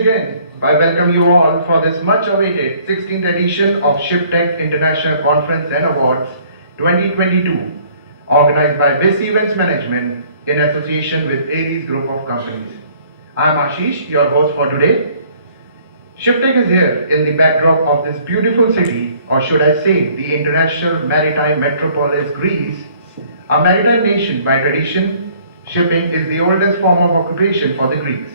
begin by welcoming you all for this much-awaited 16th edition of ShipTek International Conference and Awards 2022, organized by BIS Events Management in association with Aries Group of Companies. I am Ashish, your host for today. ShipTek is here in the backdrop of this beautiful city, or should I say the international maritime metropolis Greece, a maritime nation by tradition. Shipping is the oldest form of occupation for the Greeks.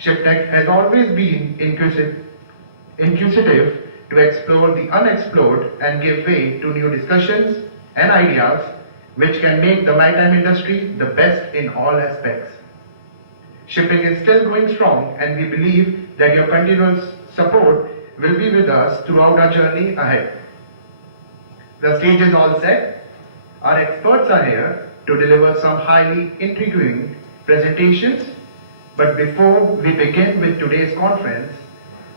ShipTek has always been inquisitive to explore the unexplored and give way to new discussions and ideas which can make the maritime industry the best in all aspects. Shipping is still going strong, and we believe that your continuous support will be with us throughout our journey ahead. The stage is all set. Our experts are here to deliver some highly intriguing presentations. But before we begin with today's conference,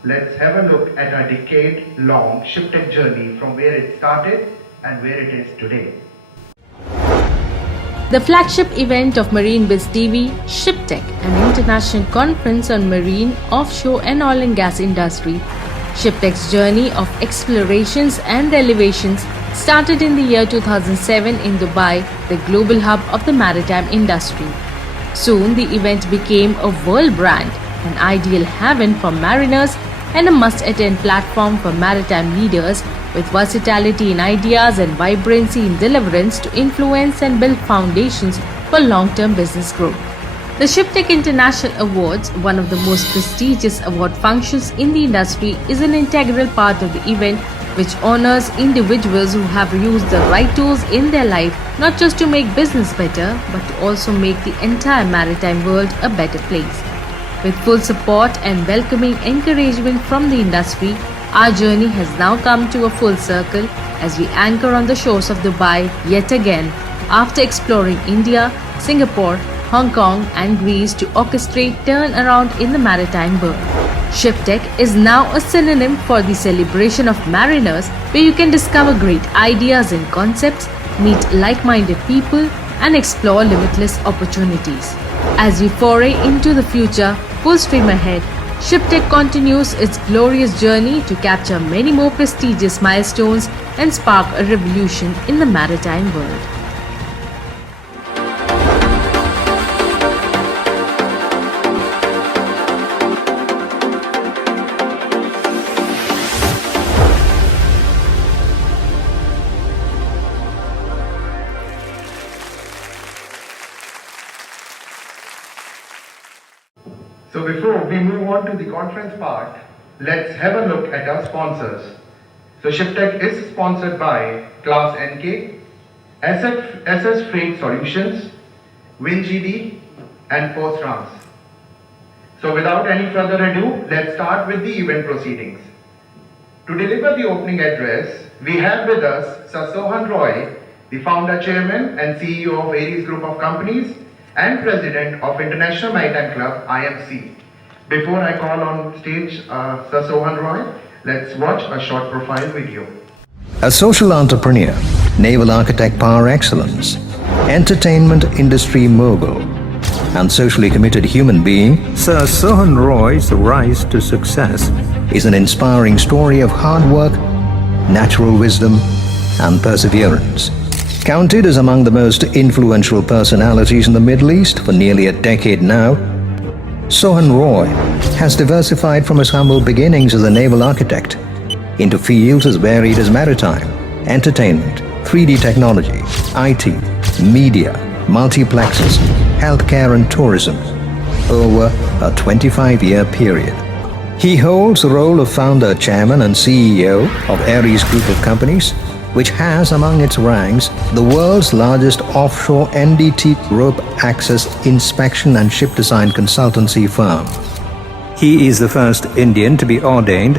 let's have a look at our decade-long ShipTek journey from where it started and where it is today. The flagship event of Marine Biz TV, ShipTek, an international conference on marine, offshore and oil and gas industry. ShipTek's journey of explorations and elevations started in the year 2007 in Dubai, the global hub of the maritime industry. Soon, the event became a world brand, an ideal haven for mariners and a must-attend platform for maritime leaders with versatility in ideas and vibrancy in deliverance to influence and build foundations for long-term business growth. The ShipTek International Awards, one of the most prestigious award functions in the industry, is an integral part of the event which honors individuals who have used the right tools in their life not just to make business better, but to also make the entire maritime world a better place. With full support and welcoming encouragement from the industry, our journey has now come to a full circle as we anchor on the shores of Dubai yet again, after exploring India, Singapore, Hong Kong and Greece to orchestrate turnaround in the maritime world. ShipTek is now a synonym for the celebration of mariners, where you can discover great ideas and concepts, meet like-minded people and explore limitless opportunities. As we foray into the future, full stream ahead, ShipTek continues its glorious journey to capture many more prestigious milestones and spark a revolution in the maritime world. So before we move on to the conference part, let's have a look at our sponsors. So ShipTek is sponsored by Class NK, SS Freight Solutions, WinGD and Post Trans. So without any further ado, let's start with the event proceedings. To deliver the opening address, we have with us Sir Sohan Roy, the founder, chairman and CEO of Aries Group of Companies and President of International Maritime Club, IMC. Before I call on stage Sir Sohan Roy, let's watch a short profile video. A social entrepreneur, naval architect par excellence, entertainment industry mogul, and socially committed human being, Sir Sohan Roy's rise to success is an inspiring story of hard work, natural wisdom, and perseverance. Counted as among the most influential personalities in the Middle East for nearly a decade now, Sohan Roy has diversified from his humble beginnings as a naval architect into fields as varied as maritime, entertainment, 3D technology, IT, media, multiplexes, healthcare and tourism over a 25-year period. He holds the role of founder, chairman and CEO of Aries Group of Companies, which has among its ranks the world's largest offshore NDT rope access inspection and ship design consultancy firm. He is the first Indian to be ordained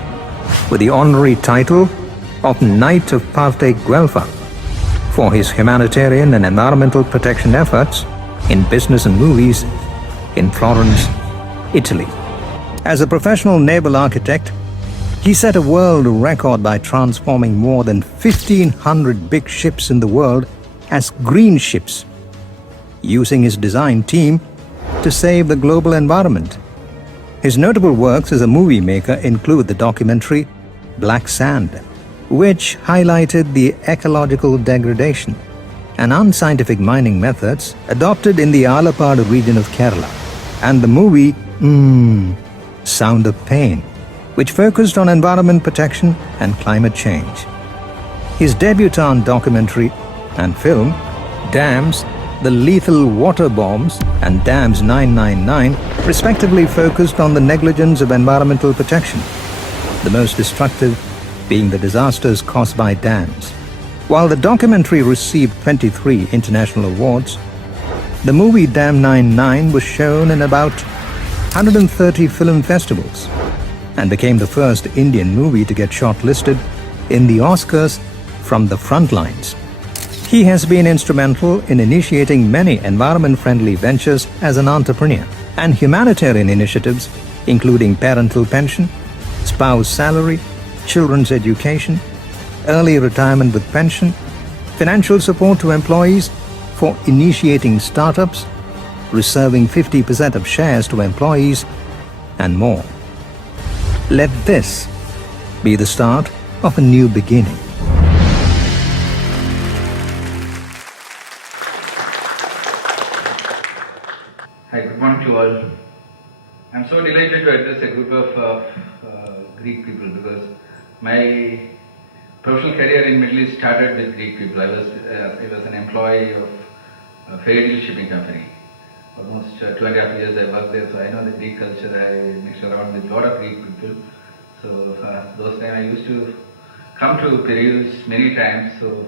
with the honorary title of Knight of Parte Guelfa for his humanitarian and environmental protection efforts in business and movies in Florence, Italy. As a professional naval architect, he set a world record by transforming more than 1,500 big ships in the world as green ships, using his design team to save the global environment. His notable works as a movie maker include the documentary Black Sand, which highlighted the ecological degradation and unscientific mining methods adopted in the Alappadu region of Kerala, and the movie Sound of Pain, which focused on environment protection and climate change. His debutante documentary and film, Dams, The Lethal Water Bombs and Dams 999, respectively focused on the negligence of environmental protection, the most destructive being the disasters caused by dams. While the documentary received 23 international awards, the movie Dam 99 was shown in about 130 film festivals and became the first Indian movie to get shortlisted in the Oscars from the front lines. He has been instrumental in initiating many environment-friendly ventures as an entrepreneur and humanitarian initiatives including parental pension, spouse salary, children's education, early retirement with pension, financial support to employees for initiating startups, reserving 50% of shares to employees, and more. Let this be the start of a new beginning. Hi, good morning to all. I'm so delighted to address a group of Greek people because my professional career in Middle East started with Greek people. I was an employee of a Fairdeal shipping company. Almost 2.5 years I worked there, so I know the Greek culture. I mixed around with a lot of Greek people. So those times I used to come to Piraeus many times, so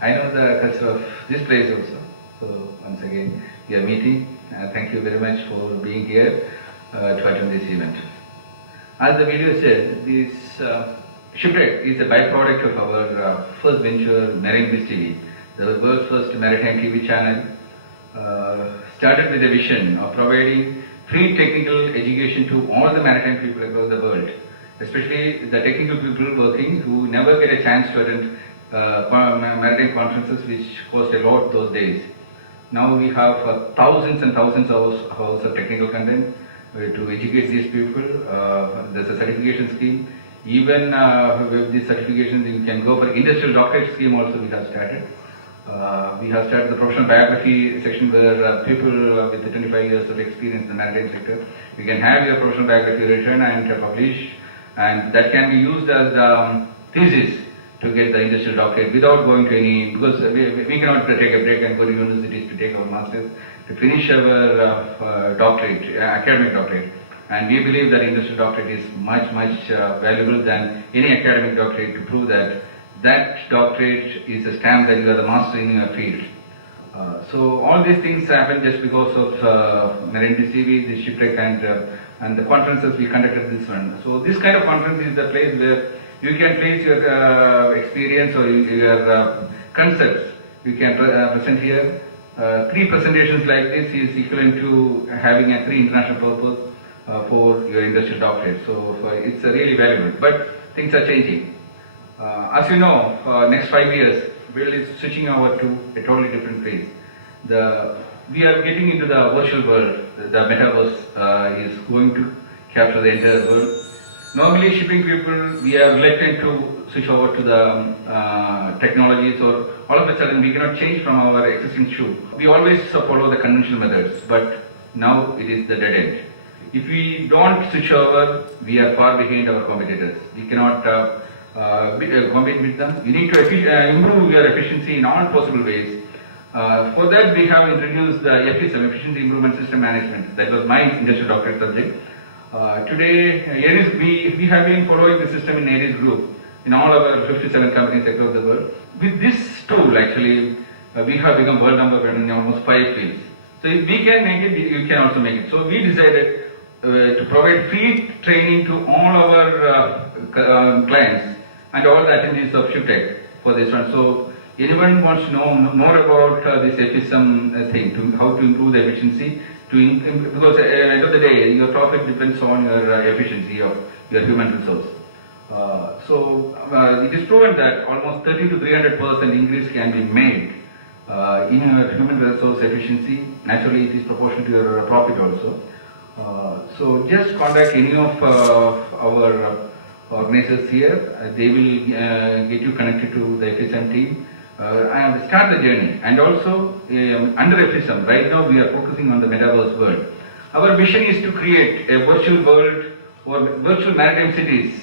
I know the culture of this place also. So once again, we are meeting. Thank you very much for being here to attend this event. As the video said, this ShipTek is a byproduct of our first venture, Marine Biz TV, the world's first maritime TV channel. Started with a vision of providing free technical education to all the maritime people across the world, especially the technical people working who never get a chance to attend maritime conferences, which cost a lot those days. Now we have thousands and thousands of hours of technical content to educate these people. There's a certification scheme. Even with these certifications, you can go for industrial doctorate scheme also we have started. We have started the professional biography section where people with 25 years of experience in the maritime sector, you can have your professional biography written and published, and that can be used as thesis to get the industrial doctorate without going to any, because we cannot take a break and go to universities to take our masters, to finish our doctorate, academic doctorate. And we believe that industrial doctorate is much valuable than any academic doctorate, to prove that that doctorate is a stamp that you are the master in your field. So all these things happen just because of Marine Biz TV, the ShipTek, and the conferences we conducted this one. So this kind of conference is the place where you can place your experience or your concepts. You can present here. 3 presentations like this is equivalent to having a 3 international purpose for your industrial doctorate. So it's really valuable. But things are changing. As you know, next 5 years, world is switching over to a totally different phase. We are getting into the virtual world. The metaverse is going to capture the entire world. Normally, shipping people, we are reluctant to switch over to the technologies, or all of a sudden we cannot change from our existing shoe. We always follow the conventional methods, but now it is the dead end. If we don't switch over, we are far behind our competitors. We cannot compete with them. You need to improve your efficiency in all possible ways. For that, we have introduced the FSM, Efficiency Improvement System Management. That was my industrial doctorate subject. Today, we have been following the system in Aries Group in all our 57 companies across the world. With this tool, actually, we have become world number one in almost 5 fields. So if we can make it, you can also make it. So we decided to provide free training to all our clients and all the attendees of ShipTek for this one. So anyone wants to know more about this FSM thing, how to improve the efficiency, because at the end of the day, your profit depends on your efficiency of your human resource. It is proven that almost 30 to 300% increase can be made in your human resource efficiency. Naturally, it is proportional to your profit also. So just contact any of our organizers here. They will get you connected to the FSM team and start the journey. And also under FSM, right now we are focusing on the metaverse world. Our mission is to create a virtual world or virtual maritime cities.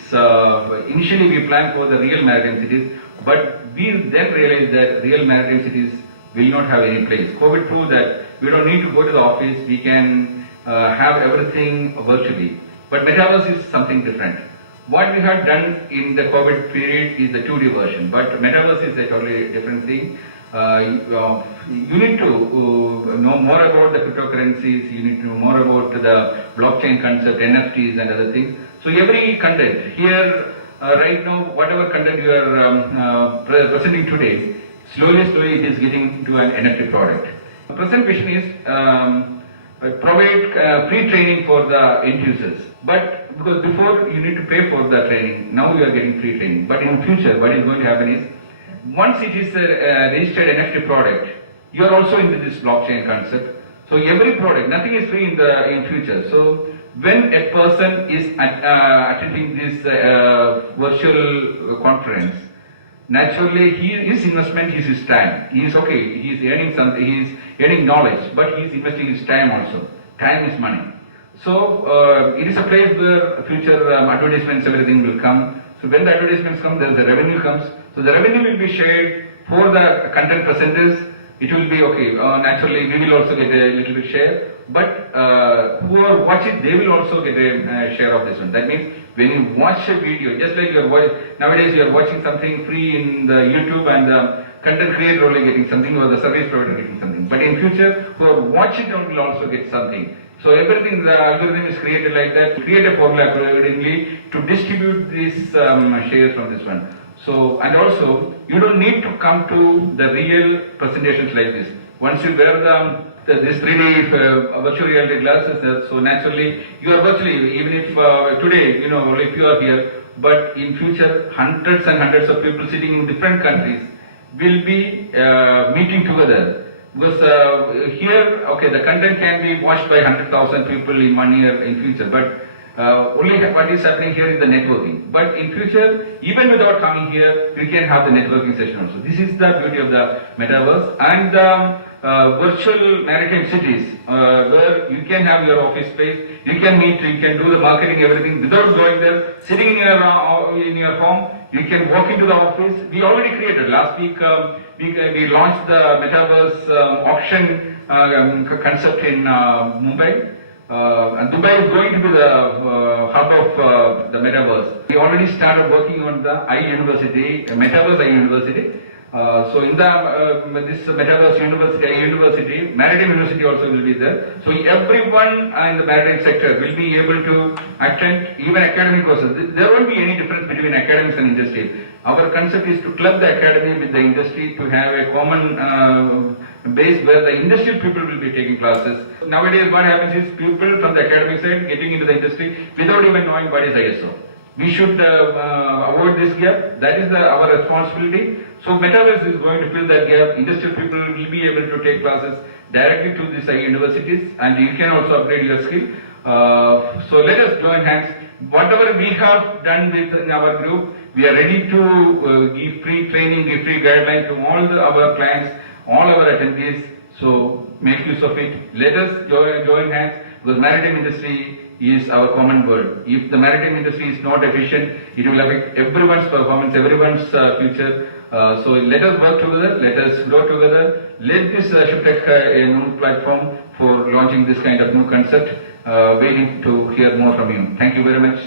Initially we planned for the real maritime cities, but we then realized that real maritime cities will not have any place. COVID proved that we don't need to go to the office, we can have everything virtually. But metaverse is something different. What we had done in the COVID period is the 2D version, but metaverse is a totally different thing. You need to know more about the cryptocurrencies, you need to know more about the blockchain concept, NFTs and other things. So every content here, right now, whatever content you are presenting today, slowly it is getting to an NFT product. The present vision is provide free training for the end users. But because before you need to pay for the training, now you are getting free training. But in future, what is going to happen is, once it is a registered NFT product, you are also into this blockchain concept. So every product, nothing is free in future. So when a person is attending this virtual conference, naturally his investment is his time. He is okay. He is earning something. He is earning knowledge, but he is investing his time also. Time is money. So it is a place where future advertisements, everything will come. So when the advertisements come, then the revenue comes. So the revenue will be shared for the content presenters. It will be okay. Naturally, we will also get a little bit share. But who watch it, they will also get a share of this one. That means when you watch a video, just like nowadays you are watching something free in the YouTube and the content creator only getting something or the service provider getting something. But in future, who watch it will also get something. So everything, the algorithm is created like that. Create a formula accordingly to distribute these shares from this one. So, and also, you don't need to come to the real presentations like this. Once you wear this 3D virtual reality glasses, so naturally, you are virtually, even if today, if you are here, but in future, hundreds and hundreds of people sitting in different countries will be meeting together. Because here, okay, the content can be watched by 100,000 people in 1 year in future, but only what is happening here is the networking. But in future, even without coming here, you can have the networking session also. This is the beauty of the metaverse and the virtual maritime cities, where you can have your office space, you can meet, you can do the marketing, everything without going there, sitting in your home. You can walk into the office. We already created last week. We launched the metaverse auction concept in Mumbai. And Dubai is going to be the hub of the metaverse. We already started working on the iUniversity, metaverse iUniversity. So in the this metaverse university, maritime university also will be there. So everyone in the maritime sector will be able to attend even academic courses. There won't be any difference between academics and industry. Our concept is to club the academy with the industry to have a common base where the industrial people will be taking classes. Nowadays what happens is people from the academic side getting into the industry without even knowing what is ISO. We should avoid this gap. That is our responsibility. So metaverse is going to fill that gap. Industrial people will be able to take classes directly to these universities, and you can also upgrade your skill. So let us join hands. Whatever we have done in our group, we are ready to give free training, give free guidelines to all our clients, all our attendees. So make use of it. Let us join hands, because maritime industry is our common world. If the maritime industry is not efficient, it will affect everyone's performance, everyone's future. So let us work together, let us grow together. Let this ShipTek a new platform for launching this kind of new concept. Waiting to hear more from you. Thank you very much.